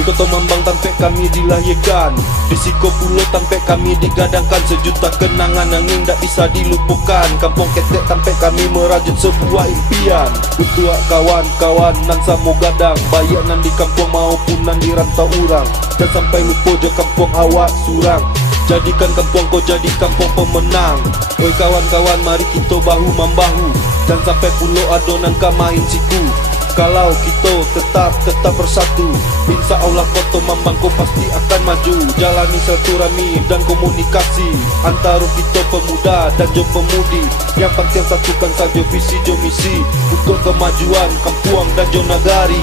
Di kota Mambang tampak kami dilahirkan, di Siko Pulau tampak kami digadangkan. Sejuta kenangan yang tak bisa dilupakan. Kampung Ketek tampak kami merajut sebuah impian. Untuk kawan-kawan nan samo gadang, baik nan di kampung maupun nan di rantau urang. Dan sampai lupa je kampung awak surang. Jadikan kampung kau jadi kampung pemenang. Oi kawan-kawan, mari kita bahu-membahu. Dan sampai pulau adonan ka main siku. Kalau kita tetap bersatu, insya Allah kota Mambang kau pasti akan maju. Jalani silaturahmi dan komunikasi antara kita pemuda dan jo pemudi. Yang penting satukan saja visi jo misi untuk kemajuan kampung dan jo nagari.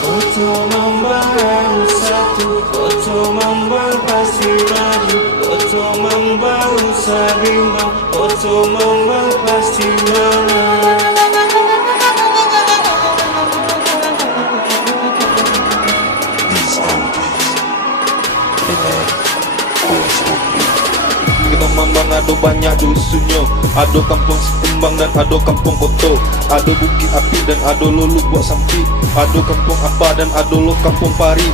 Kota Mambang harus satu, kota Mambang pasti maju. Kota Mambang usah bimbang, kota Mambang pasti menang. Kita Mambang ada banyak dusunnya, ada kampung sekembang dan ada kampung koto. Ada bukit api dan ada lulu buat sampi. Ada kampung apa dan ada lo kampung pari.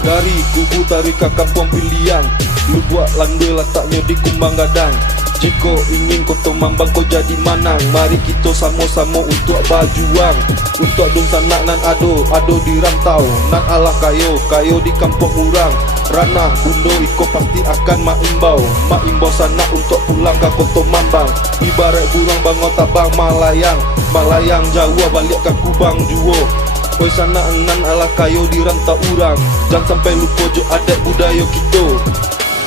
Dari kubu tarik ke kampung piliang, lu buat landai letaknya di Kumbang Gadang. Jika ingin kota Mambang kau jadi manang, mari kita sama-sama untuk berjuang. Untuk dong sanak nan ado di rantau, nan alah kayo di kampung urang. Ranah bundo iko pasti akan maimbau sanak untuk pulang ke kota Mambang. Ibarat burung bangun tabang malayang Jawa balik ke Kubang Juwo. Oi sanak nan alah kayo di rantau urang, jangan sampai lupa jo adat budaya kita.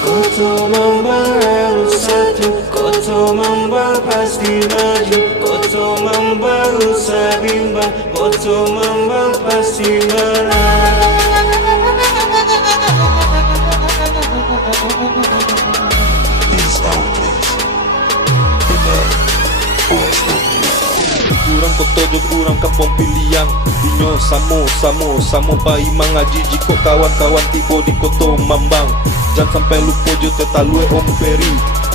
Kota Mambang harus satu, kota Mambang pasti maju. Kota Mambang usah bimbang, kota Mambang pasti menang. Kurang kota jo kurang kampung piliang. Dinyo samo pai mengaji jiko kawan-kawan tiba di kota Mambang. Jangan sampai lupa jo tetalue Om Peri.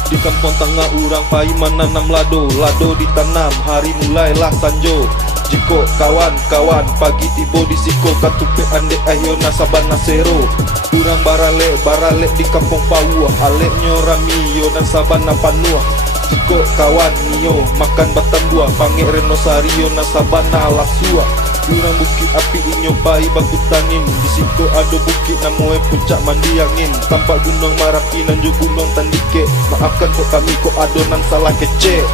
Di kampung tengah urang pai menanam lado ditanam, hari mulailah sanjo. Jiko kawan-kawan pagi tiba di Siko katupe ande ayo nasaban nasero. Urang baralek di kampung Pawuah, aleknyo ramiyo dan sabana panuah. Jiko kawan nio makan batang buah, pange renosario nasabana lasua. Urang bukit api inyo pai baku tangin, di Siko ada bukit namoe puncak mandi angin. Tampak gunung Marapi dan juga gunung Tandike. Maafkan kok kami kok adonan salah kece.